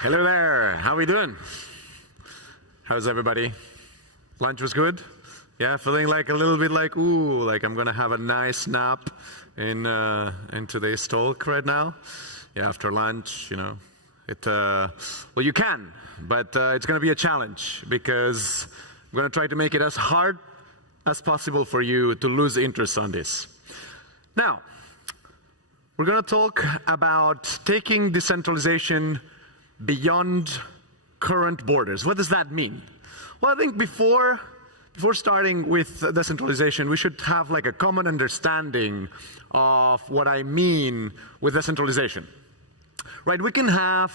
Hello there. How we doing? How's everybody? Lunch was good? Yeah, feeling like a little bit like, ooh, like I'm gonna have a nice nap in today's talk right now. Yeah, after lunch, you know, well, you can, but it's gonna be a challenge because I'm gonna try to make it as hard as possible for you to lose interest on this. Now, we're gonna talk about taking decentralization beyond current borders. What does that mean? Well, I think before starting with decentralization, we should have like a common understanding of what I mean with decentralization. Right? We can have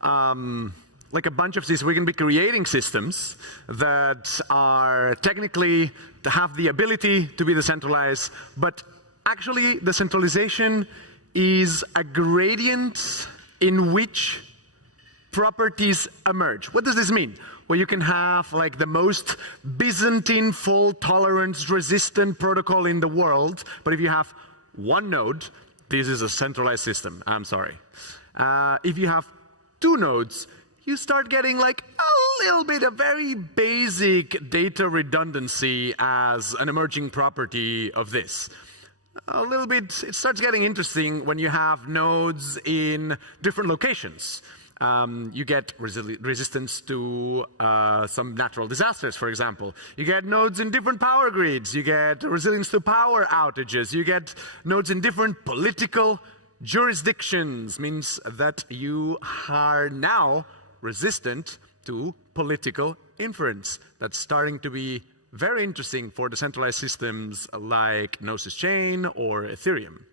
like a bunch of systems. We can be creating systems that are technically to have the ability to be decentralized, but actually decentralization is a gradient in which properties emerge. What does this mean? Well, you can have like the most Byzantine fault tolerance resistant protocol in the world, but if you have one node, this is a centralized system. I'm sorry. If you have two nodes, you start getting like a little bit of very basic data redundancy as an emerging property of this. A little bit, it starts getting interesting when you have nodes in different locations. You get resistance to some natural disasters, for example. You get nodes in different power grids. You get resilience to power outages. You get nodes in different political jurisdictions. Means that you are now resistant to political inference. That's starting to be very interesting for decentralized systems like Gnosis Chain or Ethereum.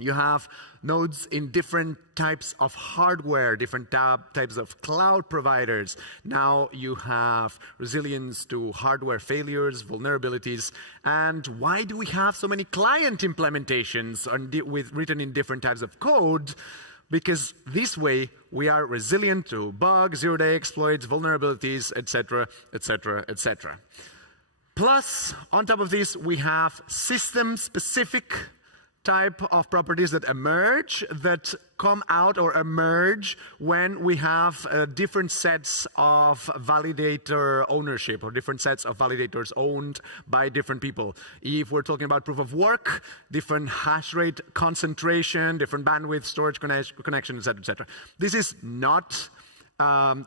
You have nodes in different types of hardware, different types of cloud providers. Now you have resilience to hardware failures, vulnerabilities. And why do we have so many client implementations written in different types of code? Because this way we are resilient to bugs, zero-day exploits, vulnerabilities, etc., etc., etc. Plus, on top of this, we have system-specific type of properties that emerge, that come out or emerge when we have different sets of validator ownership or different sets of validators owned by different people. If we're talking about proof of work, different hash rate concentration, different bandwidth, storage connection, etc., etc. This is not.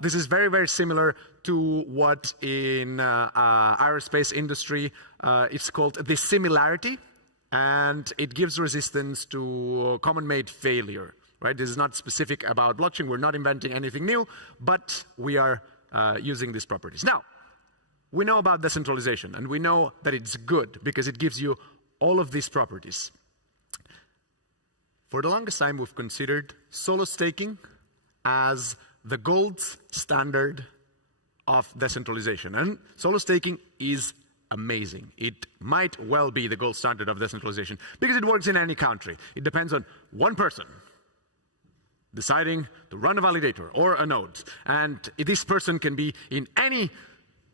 This is very, very similar to what in aerospace industry it's called the similarity. And it gives resistance to common-made failure, right? This is not specific about blockchain. We're not inventing anything new, but we are using these properties. Now, we know about decentralization, and we know that it's good because it gives you all of these properties. For the longest time, we've considered solo staking as the gold standard of decentralization. And solo staking is amazing. It might well be the gold standard of decentralization because it works in any country. It depends on one person deciding to run a validator or a node. And this person can be in any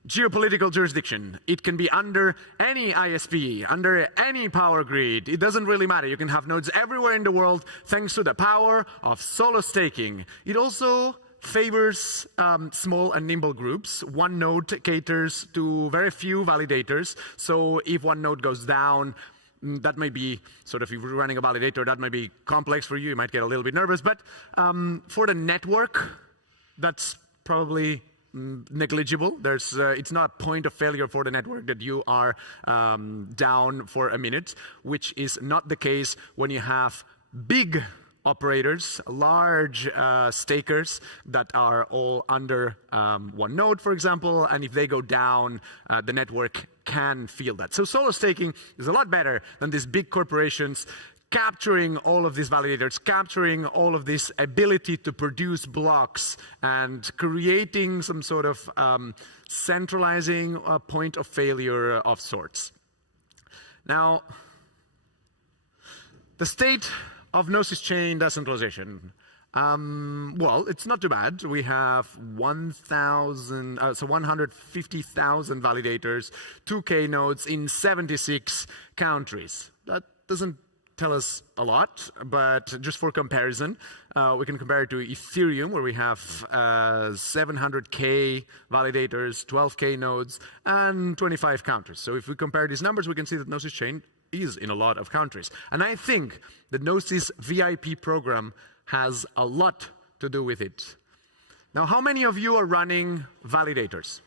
geopolitical jurisdiction. It can be under any ISP, under any power grid. It doesn't really matter. You can have nodes everywhere in the world thanks to the power of solo staking. It also favors small and nimble groups. One node caters to very few validators. So if one node goes down, that may be sort of, if you're running a validator, that might be complex for you. You might get a little bit nervous. But for the network, that's probably negligible. It's not a point of failure for the network that you are down for a minute, which is not the case when you have big operators, large stakers that are all under one node, for example, and if they go down, the network can feel that. So solo staking is a lot better than these big corporations capturing all of these validators, capturing all of this ability to produce blocks and creating some sort of centralizing a point of failure of sorts. Now, the state of Gnosis Chain decentralization. Well, it's not too bad. We have 150,000 validators, 2K nodes in 76 countries. That doesn't tell us a lot, but just for comparison, we can compare it to Ethereum, where we have 700K validators, 12K nodes, and 25 counters. So if we compare these numbers, we can see that Gnosis Chain is in a lot of countries. And I think the Gnosis VIP program has a lot to do with it. Now, how many of you are running validators?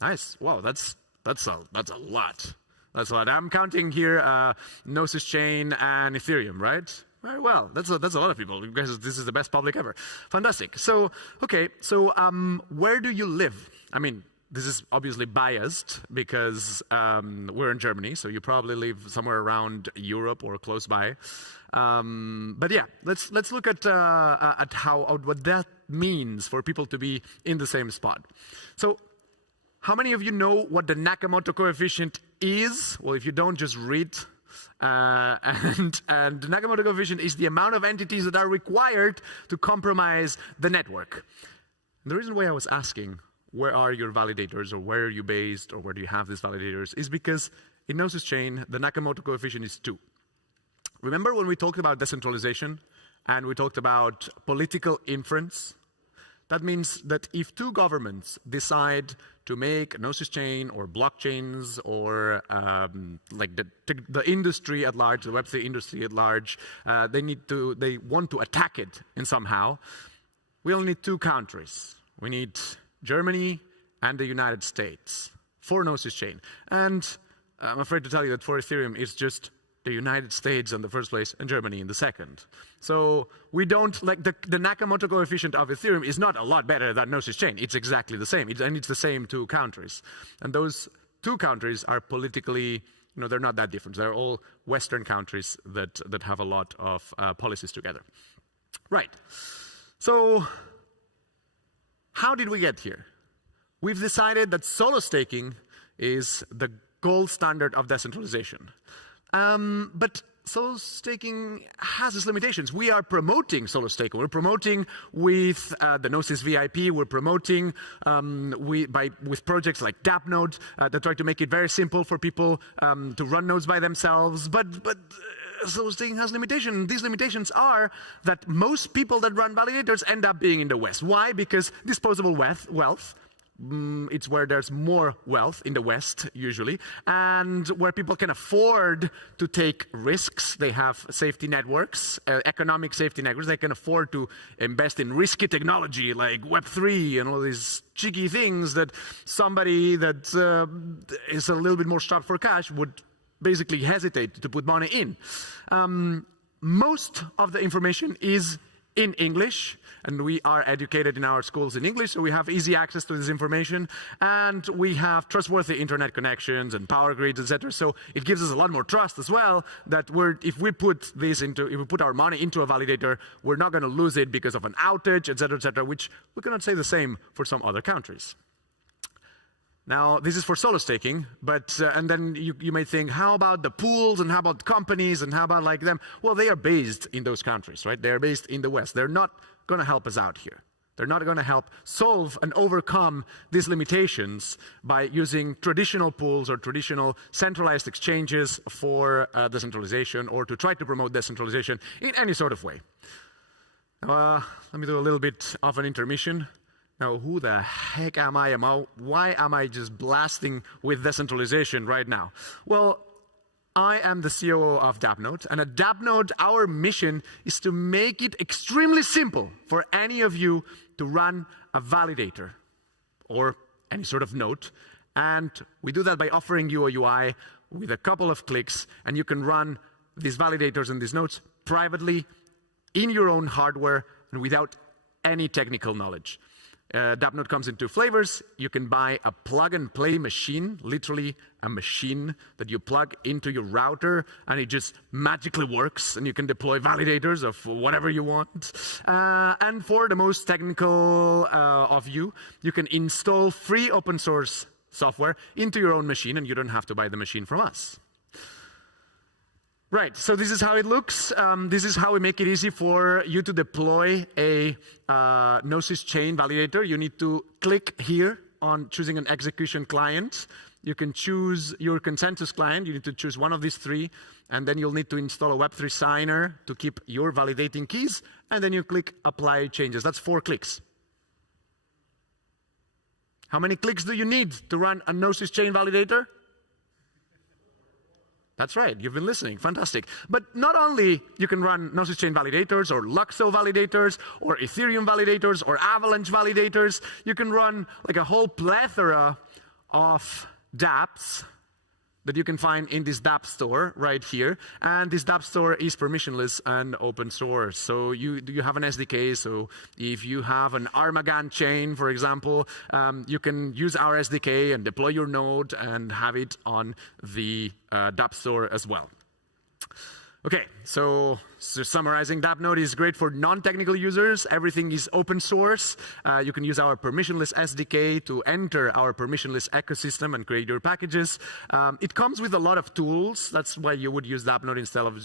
Nice. Wow, that's a lot. That's a lot. I'm counting here Gnosis Chain and Ethereum, right? Very well. That's a lot of people because this is the best public ever. Fantastic. So, okay. So, where do you live? I mean, this is obviously biased because we're in Germany, so you probably live somewhere around Europe or close by. But yeah, let's look at what that means for people to be in the same spot. So, how many of you know what the Nakamoto coefficient is? Well, if you don't, just read. And the Nakamoto coefficient is the amount of entities that are required to compromise the network. And the reason why I was asking, where are your validators, or where are you based, or where do you have these validators, is because in Gnosis Chain, the Nakamoto coefficient is 2. Remember when we talked about decentralization and we talked about political inference? That means that if two governments decide to make Gnosis Chain or blockchains or like the industry at large, the Web3 industry at large, they want to attack it in somehow, we only need 2 countries. We need Germany and the United States for Gnosis Chain. And I'm afraid to tell you that for Ethereum, it's just the United States in the first place and Germany in the second. So we don't, like the Nakamoto coefficient of Ethereum is not a lot better than Gnosis Chain. It's exactly the same. And it's the same 2 countries. And those 2 countries are politically, they're not that different. They're all Western countries that have a lot of policies together. Right. So how did we get here? We've decided that solo staking is the gold standard of decentralization. But solo staking has its limitations. We are promoting solo staking. We're promoting with the Gnosis VIP. We're promoting with projects like DappNode that try to make it very simple for people to run nodes by themselves. But solo staking has limitations. These limitations are that most people that run validators end up being in the West. Why? Because disposable wealth. It's where there's more wealth in the West, usually, and where people can afford to take risks. They have safety networks, economic safety networks. They can afford to invest in risky technology like Web3 and all these cheeky things that somebody that is a little bit more strapped for cash would basically hesitate to put money in. Most of the information is in English, and we are educated in our schools in English, so we have easy access to this information, and we have trustworthy internet connections and power grids, etc. So it gives us a lot more trust as well that if we put our money into a validator, we're not going to lose it because of an outage, etc., which we cannot say the same for some other countries. Now, this is for solo staking, but and then you may think, how about the pools and how about companies and how about like them? Well, they are based in those countries, right? They are based in the West. They're not going to help us out here. They're not going to help solve and overcome these limitations by using traditional pools or traditional centralized exchanges for decentralization or to try to promote decentralization in any sort of way. Let me do a little bit of an intermission. Now, who the heck am I? Why am I just blasting with decentralization right now? Well, I am the COO of DappNode, and at DappNode, our mission is to make it extremely simple for any of you to run a validator or any sort of node. And we do that by offering you a UI with a couple of clicks, and you can run these validators and these nodes privately in your own hardware and without any technical knowledge. DappNode comes in 2 flavors. You can buy a plug-and-play machine, literally a machine that you plug into your router, and it just magically works, and you can deploy validators of whatever you want. And for the most technical of you, you can install free open-source software into your own machine, and you don't have to buy the machine from us. Right, so this is how it looks. This is how we make it easy for you to deploy a Gnosis Chain validator. You need to click here on choosing an execution client. you can choose your consensus client. You need to choose one of these three, and then you'll need to install a Web3 signer to keep your validating keys, and then you click Apply Changes. That's 4 clicks. How many clicks do you need to run a Gnosis chain validator? That's right, you've been listening, fantastic. But not only you can run Gnosis chain validators or Luxo validators or Ethereum validators or Avalanche validators, you can run like a whole plethora of dApps that you can find in this dApp store right here. And this dApp store is permissionless and open source. So you have an SDK. So if you have an Armagan chain, for example, you can use our SDK and deploy your node and have it on the dApp store as well. Okay, so summarizing, DappNode is great for non-technical users. Everything is open source. You can use our permissionless SDK to enter our permissionless ecosystem and create your packages. It comes with a lot of tools. That's why you would use DappNode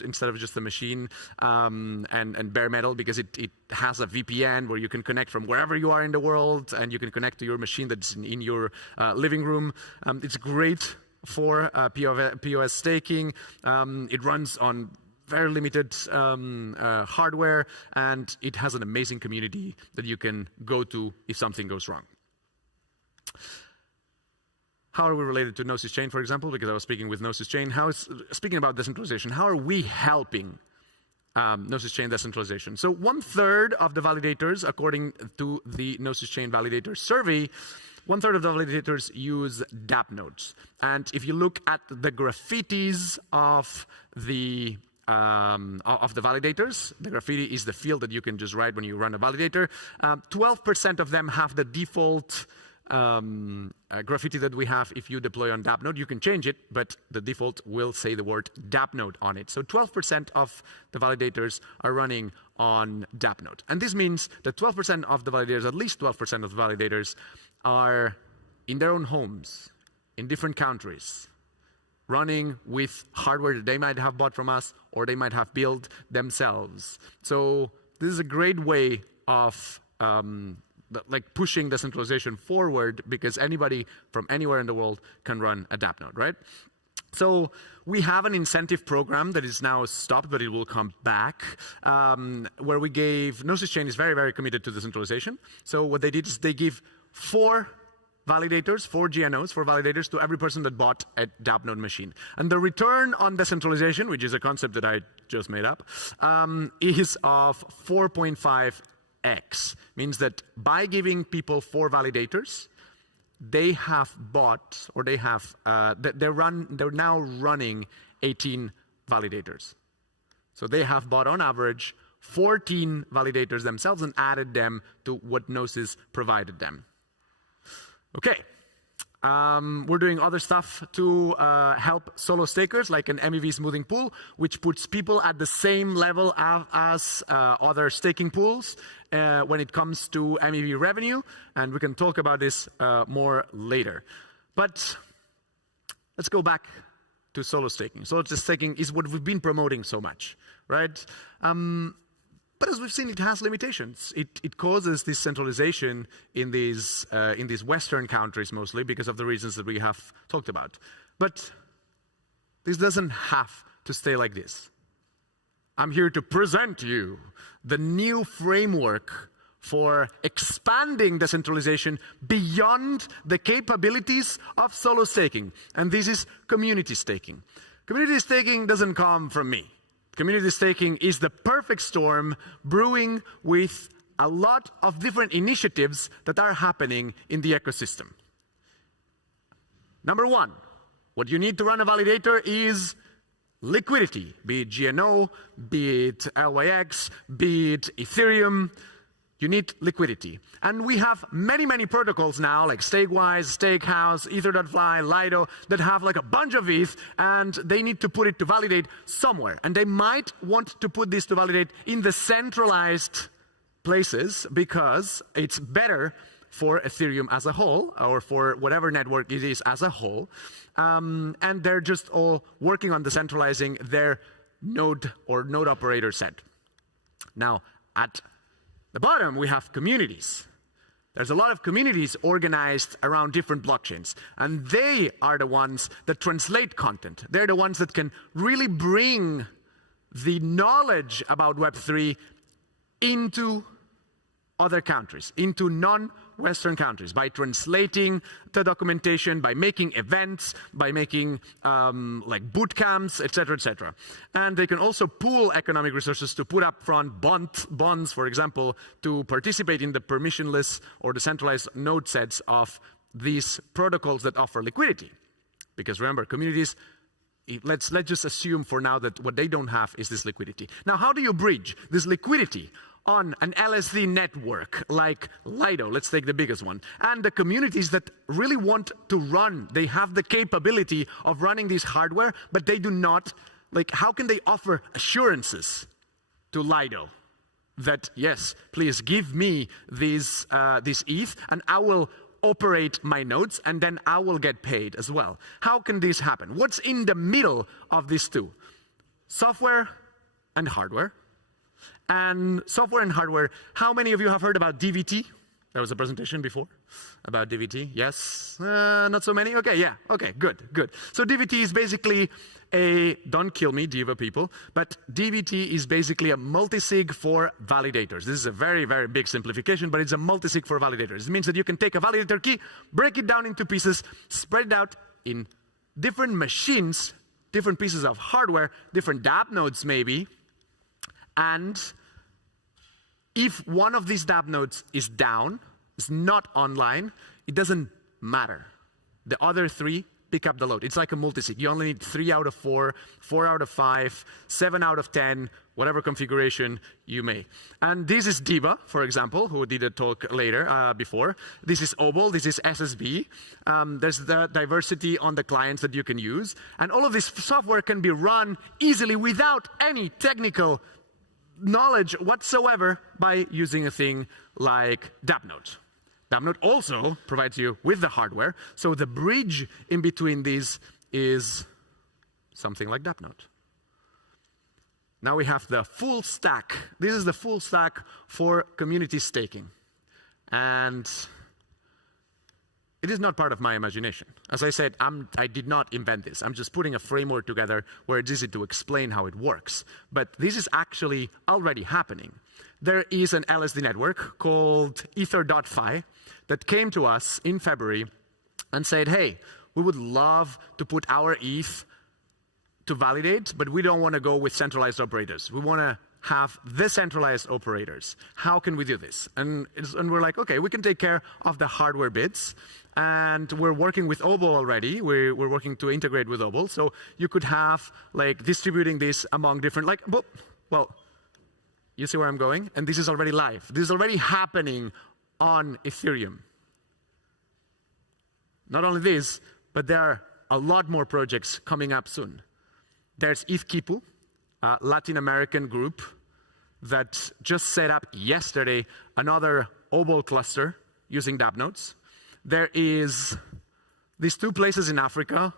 instead of just a machine and bare metal, because it has a VPN where you can connect from wherever you are in the world, and you can connect to your machine that's in your living room. It's great for POS staking. It runs on very limited hardware, and it has an amazing community that you can go to if something goes wrong. How are we related to Gnosis Chain, for example? Because I was speaking with Gnosis Chain. Speaking about decentralization, how are we helping Gnosis Chain decentralization? So 1/3 of the validators, according to the Gnosis Chain Validator Survey, 1/3 of the validators use DappNodes. And if you look at the graffitis of the validators, the graffiti is the field that you can just write when you run a validator. 12% of them have the default graffiti that we have if you deploy on DappNode. You can change it, but the default will say the word DappNode on it. So 12% of the validators are running on DappNode. And this means that 12% of the validators, at least 12% of the validators, are in their own homes, in different countries, running with hardware that they might have bought from us or they might have built themselves. So this is a great way of like pushing decentralization forward, because anybody from anywhere in the world can run a DappNode, right? So we have an incentive program that is now stopped, but it will come back, where we gave, Gnosis Chain is very, very committed to decentralization. So what they did is they give 4 validators, 4 GNOs, 4 validators to every person that bought a DappNode machine. And the return on decentralization, which is a concept that I just made up, is of 4.5x. Means that by giving people 4 validators, they have bought, or they have, they're now running 18 validators. So they have bought on average 14 validators themselves and added them to what Gnosis provided them. Okay, we're doing other stuff to help solo stakers, like an MEV smoothing pool, which puts people at the same level as other staking pools when it comes to MEV revenue, and we can talk about this more later. But let's go back to solo staking. Solo staking is what we've been promoting so much, right? But as we've seen, it has limitations. It causes this centralization in these Western countries mostly because of the reasons that we have talked about. But this doesn't have to stay like this. I'm here to present you the new framework for expanding decentralization beyond the capabilities of solo staking. And this is community staking. Community staking doesn't come from me. Community staking is the perfect storm brewing with a lot of different initiatives that are happening in the ecosystem. Number 1, what you need to run a validator is liquidity, be it GNO, be it LYX, be it Ethereum. You need liquidity. And we have many, many protocols now, like Stakewise, Stakehouse, Ether.fly, Lido, that have like a bunch of ETH, and they need to put it to validate somewhere. And they might want to put this to validate in the centralized places because it's better for Ethereum as a whole, or for whatever network it is as a whole. And they're just all working on decentralizing their node or node operator set. Now, at the bottom, we have communities. There's a lot of communities organized around different blockchains, and they are the ones that translate content. They're the ones that can really bring the knowledge about Web3 into other countries, into non-Western countries, by translating the documentation, by making events, by making like boot camps, etc., etc. And they can also pool economic resources to put up front bonds, for example, to participate in the permissionless or decentralized node sets of these protocols that offer liquidity. Because remember, communities, let's just assume for now that what they don't have is this liquidity. Now, how do you bridge this liquidity on an LSD network like Lido, let's take the biggest one, and the communities that really want to run, they have the capability of running this hardware, but they do not, like, how can they offer assurances to Lido that, yes, please give me this ETH and I will operate my nodes and then I will get paid as well. How can this happen? What's in the middle of these two? Software and hardware. And software and hardware, how many of you have heard about DVT? There was a presentation before about DVT. Yes? Not so many? Okay, yeah. Okay, good, good. So DVT is basically a, don't kill me, Diva people, but DVT is basically a multisig for validators. This is a very, very big simplification, but it's a multisig for validators. It means that you can take a validator key, break it down into pieces, spread it out in different machines, different pieces of hardware, different dApp nodes maybe, and if one of these dApp nodes is down, is not online, it doesn't matter. The other three pick up the load. It's like a multisig. You only need 3 out of 4, 4 out of 5, 7 out of 10, whatever configuration you may. And this is Diva, for example, who did a talk later before. This is Obol, this is SSB. There's the diversity on the clients that you can use. And all of this software can be run easily without any technical knowledge whatsoever by using a thing like DappNode. DappNode also provides you with the hardware, so the bridge in between these is something like DappNode. Now we have the full stack. This is the full stack for community staking. And it is not part of my imagination. As I said, I did not invent this. I'm just putting a framework together where it's easy to explain how it works. But this is actually already happening. There is an LSD network called Ether.fi that came to us in February and said, hey, we would love to put our ETH to validate, but we don't want to go with centralized operators. We want to have decentralized operators. How can we do this? And we're like, okay, we can take care of the hardware bits. And we're working with Obol already. We're working to integrate with Obol. So you could have like distributing this among different, like, well, you see where I'm going? And this is already live. This is already happening on Ethereum. Not only this, but there are a lot more projects coming up soon. There's ETHKipu, a Latin American group that just set up yesterday another Obol cluster using dApp nodes. There is these 2 places in Africa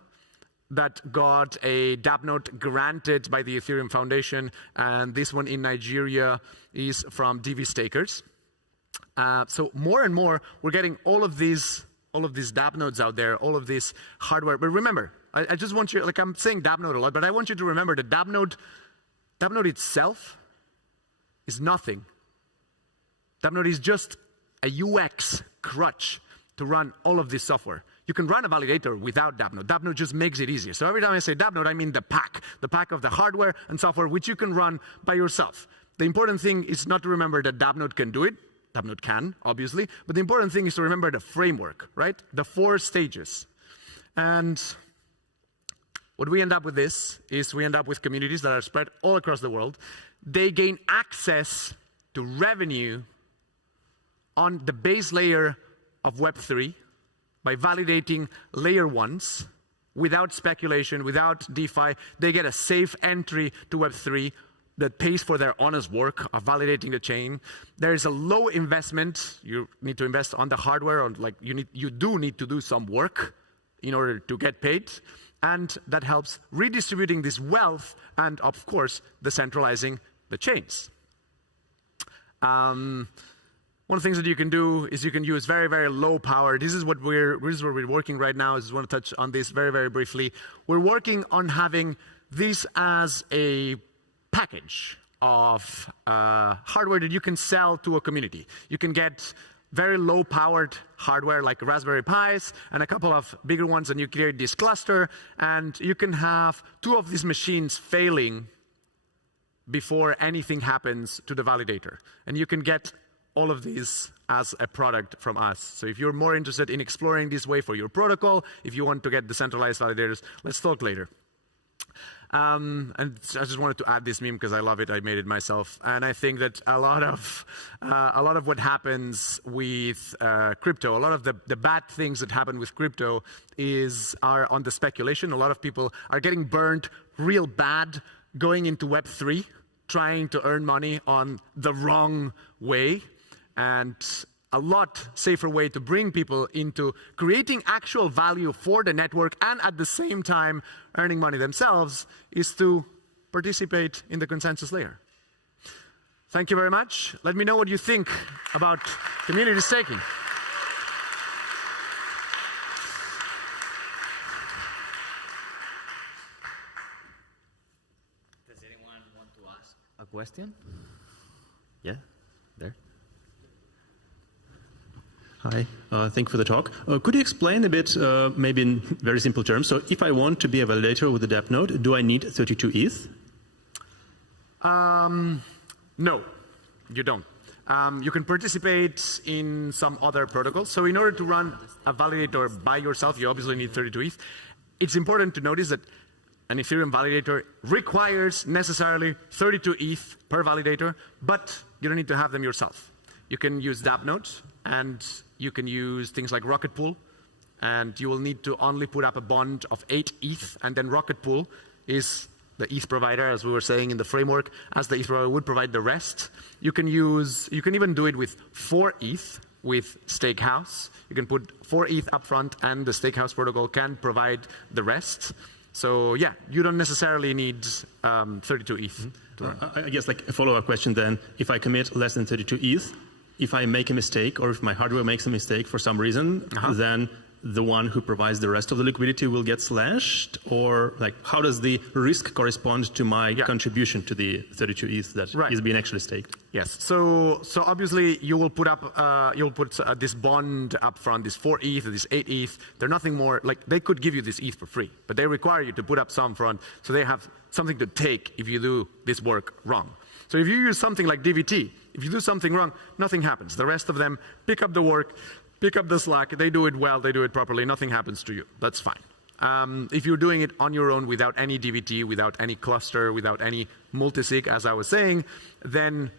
that got a dApp node granted by the Ethereum Foundation, and this one in Nigeria is from DV stakers. So more and more, we're getting all of these dApp nodes out there, all of this hardware. But remember, I just want you, like I'm saying dApp node a lot, but I want you to remember that dApp node itself is nothing. dApp node is just a UX crutch to run all of this software. You can run a validator without DappNode. DappNode just makes it easier. So every time I say DappNode, I mean the pack of the hardware and software which you can run by yourself. The important thing is not to remember that DappNode can do it. DappNode can, obviously. But the important thing is to remember the framework, right? The 4 stages. And what we end up with this is we end up with communities that are spread all across the world. They gain access to revenue on the base layer of Web3 by validating layer 1s without speculation, without DeFi. They get a safe entry to Web3 that pays for their honest work of validating the chain. There is a low investment. You need to invest on the hardware, or like you do need to do some work in order to get paid. And that helps redistributing this wealth and, of course, decentralizing the chains. One one of the things that you can do is you can use very, very low power. This is what we're working right now. I just want to touch on this very, very briefly. We're working on having this as a package of hardware that you can sell to a community. You can get very low-powered hardware like Raspberry Pis and a couple of bigger ones, and you create this cluster, and you can have 2 of these machines failing before anything happens to the validator. And you can get all of these as a product from us. So if you're more interested in exploring this way for your protocol, if you want to get decentralized validators, let's talk later. And I just wanted to add this meme because I love it. I made it myself, and I think that a lot of what happens with crypto, a lot of the bad things that happen with crypto are on the speculation. A lot of people are getting burned real bad going into Web3, trying to earn money on the wrong way, and a lot safer way to bring people into creating actual value for the network and at the same time earning money themselves is to participate in the consensus layer. Thank you very much. Let me know what you think about community staking. Does anyone want to ask a question? Yeah, there. Hi, thank you for the talk. Could you explain a bit, maybe in very simple terms, so if I want to be a validator with the Dapp node, do I need 32 ETH? No, you don't. You can participate in some other protocols. So in order to run a validator by yourself, you obviously need 32 ETH. It's important to notice that an Ethereum validator requires necessarily 32 ETH per validator, but you don't need to have them yourself. You can use Dapp nodes, and you can use things like Rocket Pool, and you will need to only put up a bond of 8 ETH, and then Rocket Pool is the ETH provider, as we were saying in the framework, as the ETH provider would provide the rest. You can even do it with 4 ETH with Stakehouse. You can put 4 ETH upfront, and the Stakehouse protocol can provide the rest. So yeah, you don't necessarily need 32 ETH. I guess like a follow-up question then, if I commit less than 32 ETH, if I make a mistake or if my hardware makes a mistake for some reason, then the one who provides the rest of the liquidity will get slashed? Or like, how does the risk correspond to my contribution to the 32 ETH that is being actually staked? Yes. So obviously you will put up this bond up front, this 4 ETH, this 8 ETH. They're nothing more like they could give you this ETH for free, but they require you to put up some front, so they have something to take if you do this work wrong. So if you use something like DVT, if you do something wrong, nothing happens. The rest of them pick up the work, pick up the slack, they do it well, they do it properly, nothing happens to you. That's fine. If you're doing it on your own without any DVT, without any cluster, without any multisig, as I was saying, then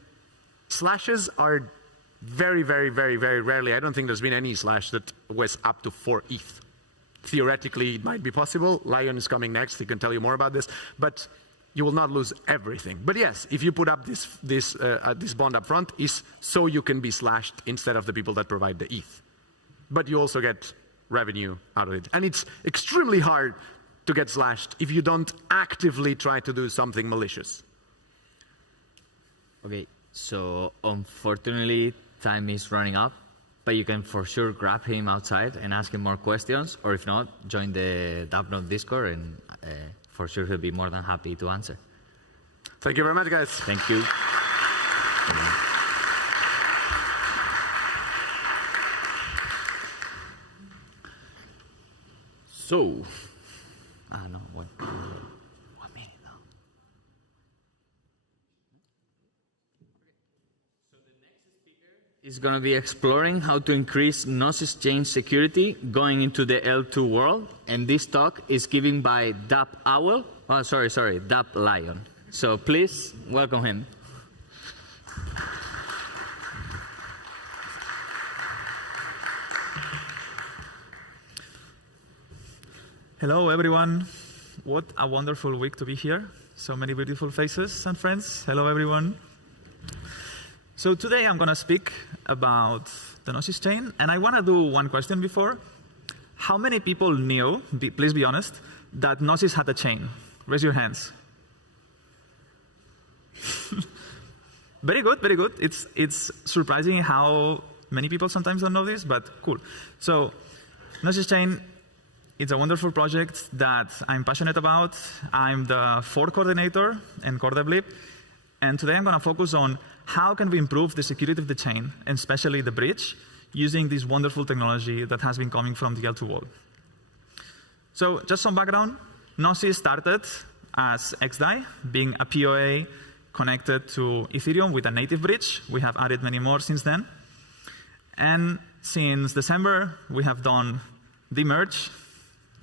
slashes are very, very, very, very rarely. I don't think there's been any slash that was up to 4 ETH. Theoretically, it might be possible. Lion is coming next. He can tell you more about this. But you will not lose everything. But yes, if you put up this bond up front, is so you can be slashed instead of the people that provide the ETH. But you also get revenue out of it. And it's extremely hard to get slashed if you don't actively try to do something malicious. Okay, so unfortunately, time is running up, but you can for sure grab him outside and ask him more questions, or if not, join the DappNode Discord, and for sure he'll be more than happy to answer. Thank you very much, guys. Thank you. So, no, one minute now. So the next speaker is going to be exploring how to increase Gnosis chain security going into the L2 world, and this talk is given by Dapp Owl. Oh, sorry, Dapp Lion. So please welcome him. Hello, everyone. What a wonderful week to be here. So many beautiful faces and friends. Hello, everyone. So today I'm going to speak about the Gnosis chain, and I want to do one question before. How many people knew, please be honest, that Gnosis had a chain? Raise your hands. very good, very good. It's surprising how many people sometimes don't know this, but cool. So Gnosis Chain, it's a wonderful project that I'm passionate about. I'm the fork coordinator and core dev lead. And today I'm going to focus on how can we improve the security of the chain, and especially the bridge, using this wonderful technology that has been coming from the L2 wall. So just some background. Gnosis started as XDAI, being a POA connected to Ethereum with a native bridge. We have added many more since then. And since December, we have done the merge.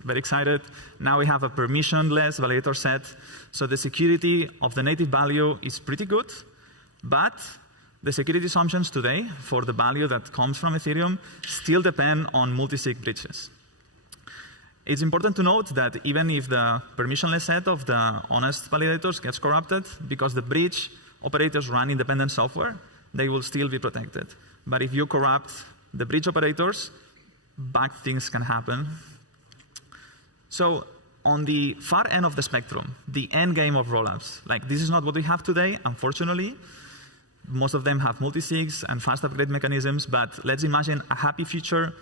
Very excited. Now we have a permissionless validator set. So the security of the native value is pretty good. But the security assumptions today for the value that comes from Ethereum still depend on multi-sig bridges. It's important to note that even if the permissionless set of the honest validators gets corrupted, because the bridge operators run independent software, they will still be protected. But if you corrupt the bridge operators, bad things can happen. So on the far end of the spectrum, the end game of rollups, like this is not what we have today, unfortunately. Most of them have multi-sigs and fast upgrade mechanisms, but let's imagine a happy future.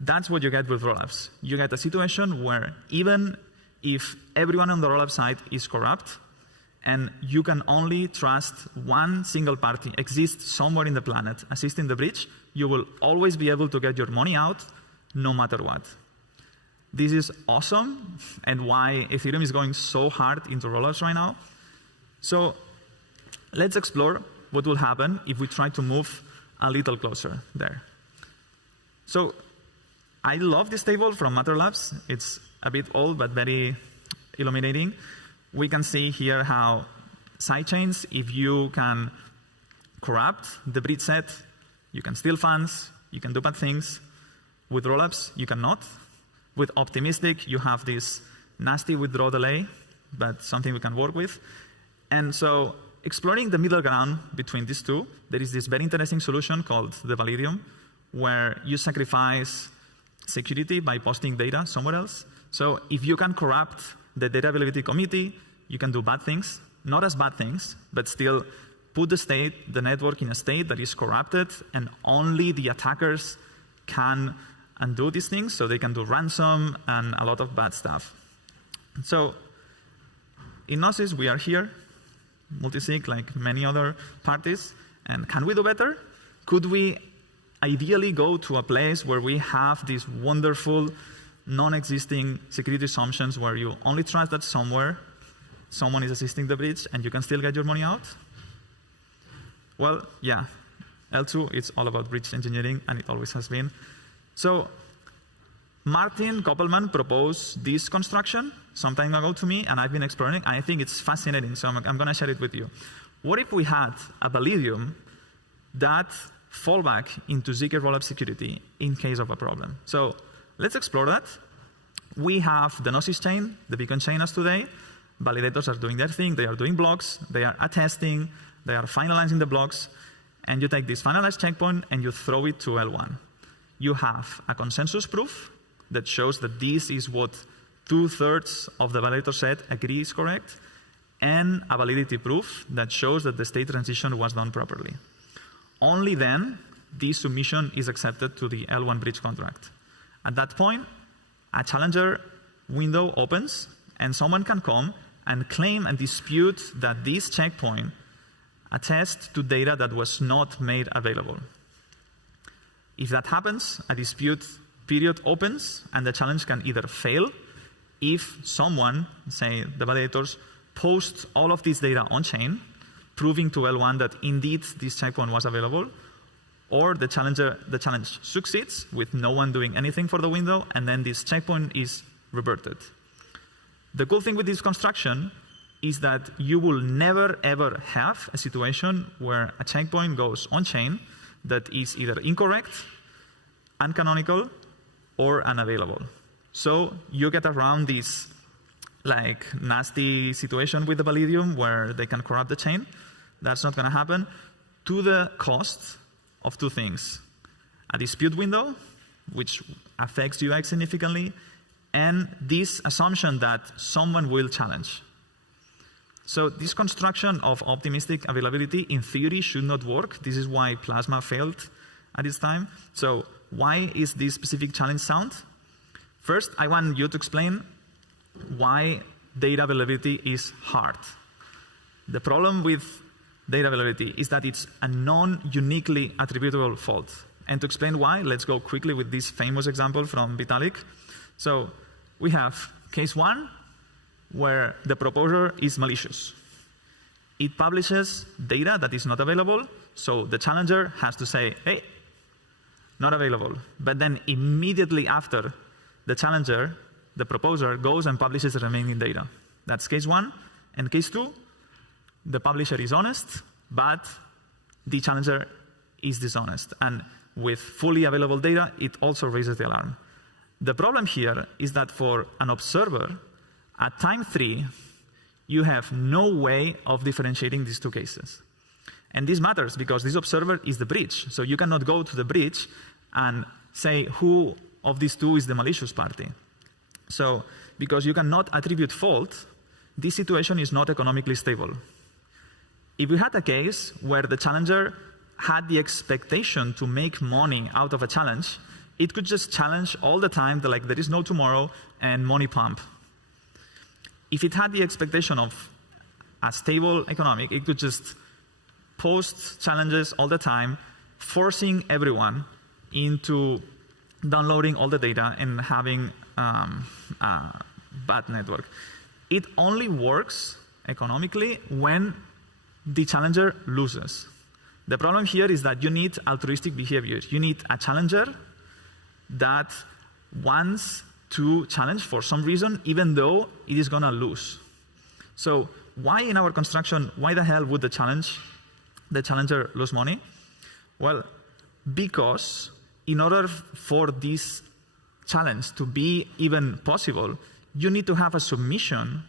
That's what you get with rollups. You get a situation where even if everyone on the rollup side is corrupt, and you can only trust one single party exists somewhere in the planet assisting the bridge, you will always be able to get your money out no matter what. This is awesome, and why Ethereum is going so hard into rollups right now. So let's explore what will happen if we try to move a little closer there. So I love this table from Matter Labs. It's a bit old, but very illuminating. We can see here how sidechains, if you can corrupt the bridge set, you can steal funds, you can do bad things. With rollups, you cannot. With optimistic, you have this nasty withdraw delay, but something we can work with. And so exploring the middle ground between these two, there is this very interesting solution called the Validium, where you sacrifice security by posting data somewhere else. So if you can corrupt the data availability committee, you can do bad things, not as bad things, but still put the network in a state that is corrupted, and only the attackers can undo these things, so they can do ransom and a lot of bad stuff. So in Gnosis, we are here, multi-sig like many other parties, and can we do better? Could we ideally go to a place where we have these wonderful, non-existing security assumptions where you only trust that somewhere someone is assisting the bridge and you can still get your money out? Well, yeah. L2, it's all about bridge engineering, and it always has been. So Martin Koppelman proposed this construction some time ago to me, and I've been exploring it, and I think it's fascinating, so I'm going to share it with you. What if we had a Validium that fall back into zk rollup security in case of a problem? So let's explore that. We have the Gnosis chain, the beacon chain as today. Validators are doing their thing. They are doing blocks. They are attesting. They are finalizing the blocks. And you take this finalized checkpoint and you throw it to L1. You have a consensus proof that shows that this is what 2/3 of the validator set agree is correct, and a validity proof that shows that the state transition was done properly. Only then, this submission is accepted to the L1 bridge contract. At that point, a challenger window opens, and someone can come and claim and dispute that this checkpoint attests to data that was not made available. If that happens, a dispute period opens, and the challenge can either fail if someone, say the validators, posts all of this data on-chain, proving to L1 that indeed this checkpoint was available, or the challenge succeeds with no one doing anything for the window, and then this checkpoint is reverted. The cool thing with this construction is that you will never ever have a situation where a checkpoint goes on-chain that is either incorrect, uncanonical, or unavailable. So you get around this like nasty situation with the Validium where they can corrupt the chain. That's not going to happen to the cost of two things: a dispute window, which affects UX significantly, and this assumption that someone will challenge. So this construction of optimistic availability in theory should not work. This is why Plasma failed at its time. So why is this specific challenge sound? First, I want you to explain why data availability is hard. The problem with data availability is that it's a non-uniquely attributable fault. And to explain why, let's go quickly with this famous example from Vitalik. So we have case 1, where the proposer is malicious. It publishes data that is not available, so the challenger has to say, hey, not available. But then immediately after, the challenger, the proposer, goes and publishes the remaining data. That's case 1. And case 2, the publisher is honest, but the challenger is dishonest. And with fully available data, it also raises the alarm. The problem here is that for an observer, at time 3, you have no way of differentiating these two cases. And this matters because this observer is the breach. So you cannot go to the breach and say who of these two is the malicious party. So because you cannot attribute fault, this situation is not economically stable. If we had a case where the challenger had the expectation to make money out of a challenge, it could just challenge all the time, like there is no tomorrow and money pump. If it had the expectation of a stable economic, it could just post challenges all the time, forcing everyone into downloading all the data and having a bad network. It only works economically when the challenger loses. The problem here is that you need altruistic behavior. You need a challenger that wants to challenge for some reason, even though it is going to lose. So why in our construction, why the hell would the challenger lose money? Well, because in order for this challenge to be even possible, you need to have a submission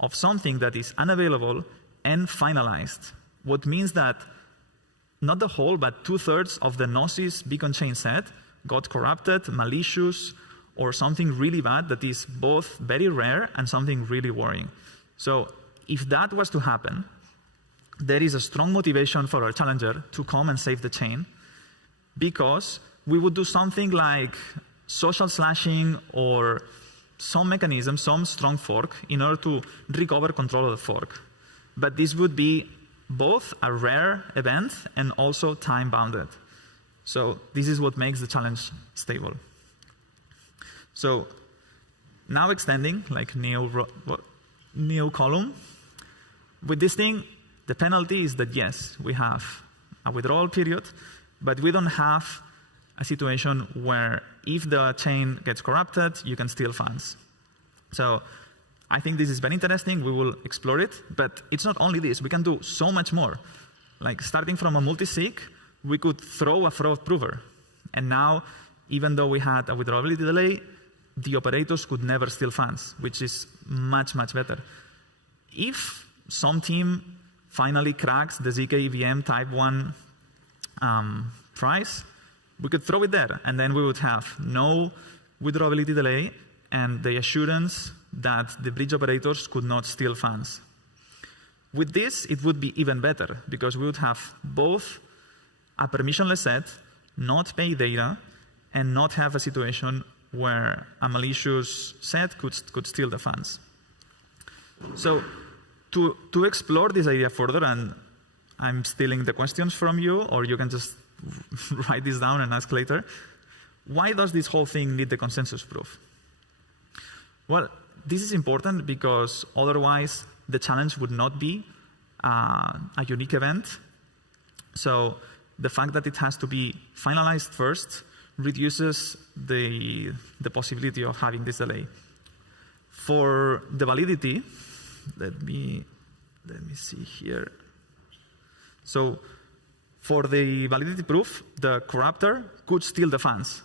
of something that is unavailable and finalized. What means that not the whole, but 2/3 of the Gnosis beacon chain set got corrupted, malicious, or something really bad that is both very rare and something really worrying. So if that was to happen, there is a strong motivation for our challenger to come and save the chain, because we would do something like social slashing or some mechanism, some strong fork, in order to recover control of the fork. But this would be both a rare event and also time-bounded. So this is what makes the challenge stable. So now extending, like neo column, with this thing, the penalty is that yes, we have a withdrawal period, but we don't have a situation where if the chain gets corrupted, you can steal funds. So I think this is very interesting. We will explore it, but it's not only this. We can do so much more. Like starting from a multi-sig, we could throw a fraud prover. And now, even though we had a withdrawability delay, the operators could never steal funds, which is much, much better. If some team finally cracks the ZK EVM type 1 price, we could throw it there, and then we would have no withdrawability delay and the assurance that the bridge operators could not steal funds. With this, it would be even better, because we would have both a permissionless set, not pay data, and not have a situation where a malicious set could steal the funds. So to explore this idea further, and I'm stealing the questions from you, or you can just write this down and ask later, why does this whole thing need the consensus proof? Well, this is important because otherwise the challenge would not be a unique event. So the fact that it has to be finalized first reduces the possibility of having this delay. For the validity, let me see here. So for the validity proof, the corruptor could steal the funds.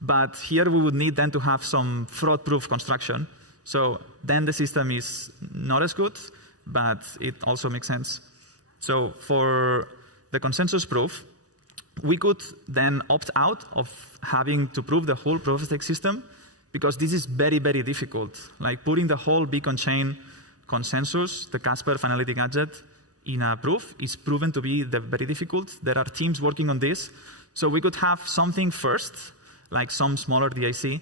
But here we would need then to have some fraud-proof construction. So then the system is not as good, but it also makes sense. So for the consensus proof, we could then opt out of having to prove the whole proof of stake system, because this is very, very difficult. Like putting the whole beacon chain consensus, the Casper finality gadget, in a proof is proven to be very difficult. There are teams working on this. So we could have something first, like some smaller DIC.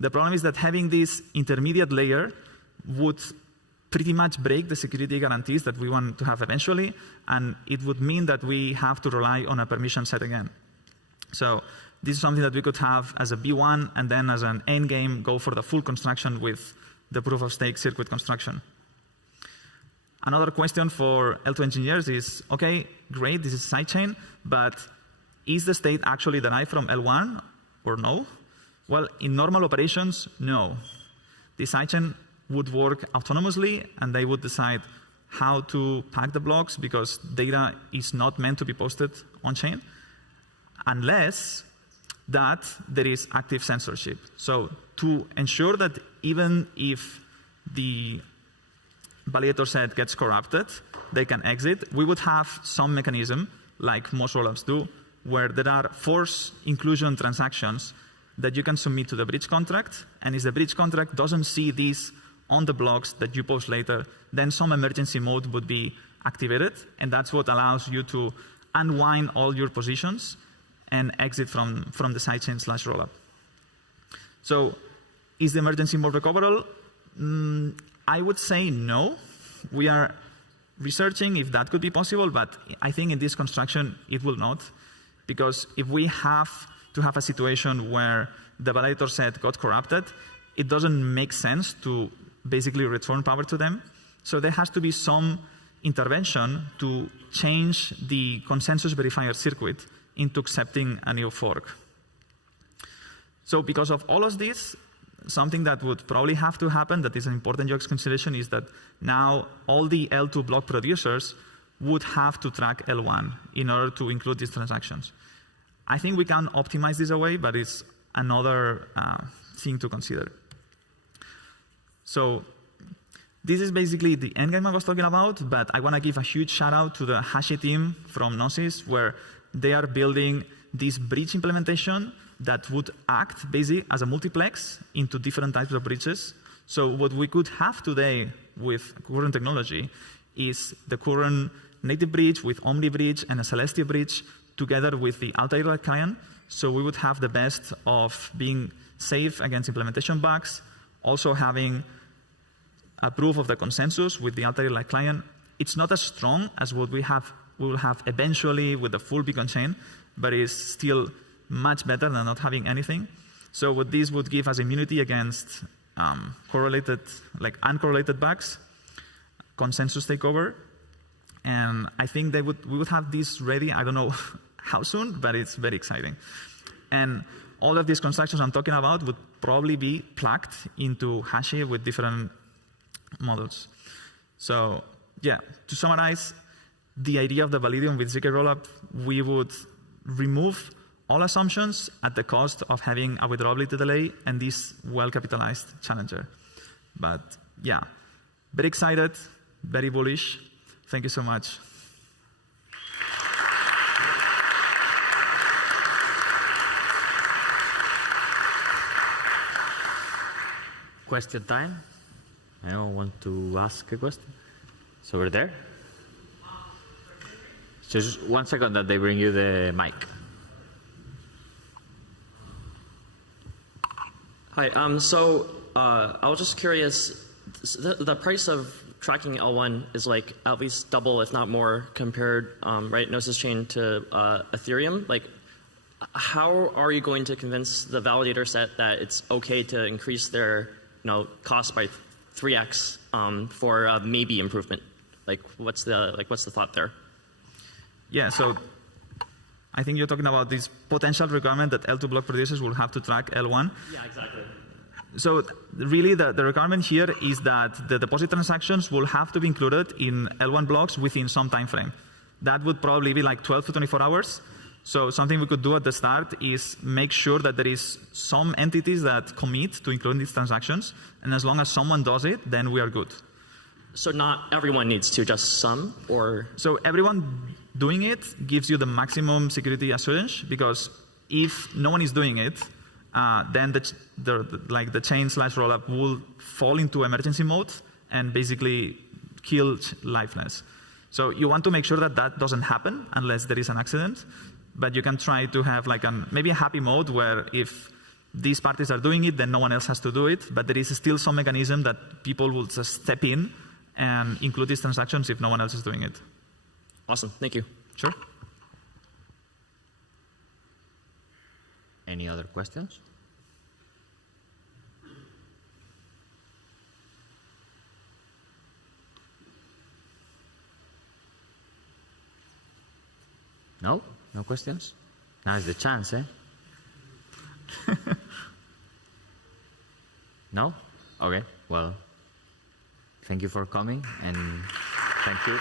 The problem is that having this intermediate layer would pretty much break the security guarantees that we want to have eventually, and it would mean that we have to rely on a permission set again. So this is something that we could have as a B1, and then as an end game, go for the full construction with the proof of stake circuit construction. Another question for L2 engineers is, okay, great, this is sidechain, but is the state actually derived from L1 or no? Well, in normal operations, no. The sidechain would work autonomously, and they would decide how to pack the blocks because data is not meant to be posted on-chain unless that there is active censorship. So to ensure that even if the validator set gets corrupted, they can exit, we would have some mechanism, like most rollups do, where there are force inclusion transactions that you can submit to the bridge contract, and if the bridge contract doesn't see these on the blocks that you post later, then some emergency mode would be activated, and that's what allows you to unwind all your positions and exit from the sidechain / rollup. So is the emergency mode recoverable? I would say no. We are researching if that could be possible, but I think in this construction it will not, because if we have to have a situation where the validator set got corrupted, it doesn't make sense to basically return power to them. So there has to be some intervention to change the consensus verifier circuit into accepting a new fork. So because of all of this, something that would probably have to happen that is an important UX consideration is that now all the L2 block producers would have to track L1 in order to include these transactions. I think we can optimize this away, but it's another thing to consider. So this is basically the endgame I was talking about, but I want to give a huge shout out to the Hashi team from Gnosis, where they are building this bridge implementation that would act basically as a multiplex into different types of bridges. So what we could have today with current technology is the current native bridge with Omni bridge and a Celestia bridge together with the Altair client. So we would have the best of being safe against implementation bugs, also having a proof of the consensus with the Altair client. It's not as strong as what we will have eventually with the full Beacon chain, but it's still much better than not having anything. So what this would give us immunity against uncorrelated bugs, consensus takeover, and I think we would have this ready. I don't know how soon, but it's very exciting. And all of these constructions I'm talking about would probably be plugged into Hashi with different models. So yeah, to summarize, the idea of the Validium with ZK rollup, we would remove all assumptions at the cost of having a withdrawability delay and this well-capitalized challenger. But yeah, very excited, very bullish. Thank you so much. Question time. Anyone want to ask a question? So we're there. Just 1 second that they bring you the mic. Hi. I was just curious. The price of tracking L1 is like at least double, if not more, compared, right, Gnosis chain to Ethereum. Like, how are you going to convince the validator set that it's okay to increase their, cost by 3x for maybe improvement? Like, what's the thought there? Yeah. So I think you're talking about this potential requirement that L2 block producers will have to track L1. Yeah, exactly. So really the requirement here is that the deposit transactions will have to be included in L1 blocks within some time frame. That would probably be like 12 to 24 hours. So something we could do at the start is make sure that there is some entities that commit to include these transactions. And as long as someone does it, then we are good. So not everyone needs to, just some, or? So everyone doing it gives you the maximum security assurance, because if no one is doing it, then the chain / rollup will fall into emergency mode, and basically kill liveness. So you want to make sure that that doesn't happen unless there is an accident. But you can try to have like maybe a happy mode where if these parties are doing it, then no one else has to do it. But there is still some mechanism that people will just step in and include these transactions if no one else is doing it. Awesome. Thank you. Sure. Any other questions? No? No questions? Now is the chance, eh? No? Okay. Well, thank you for coming and thank you.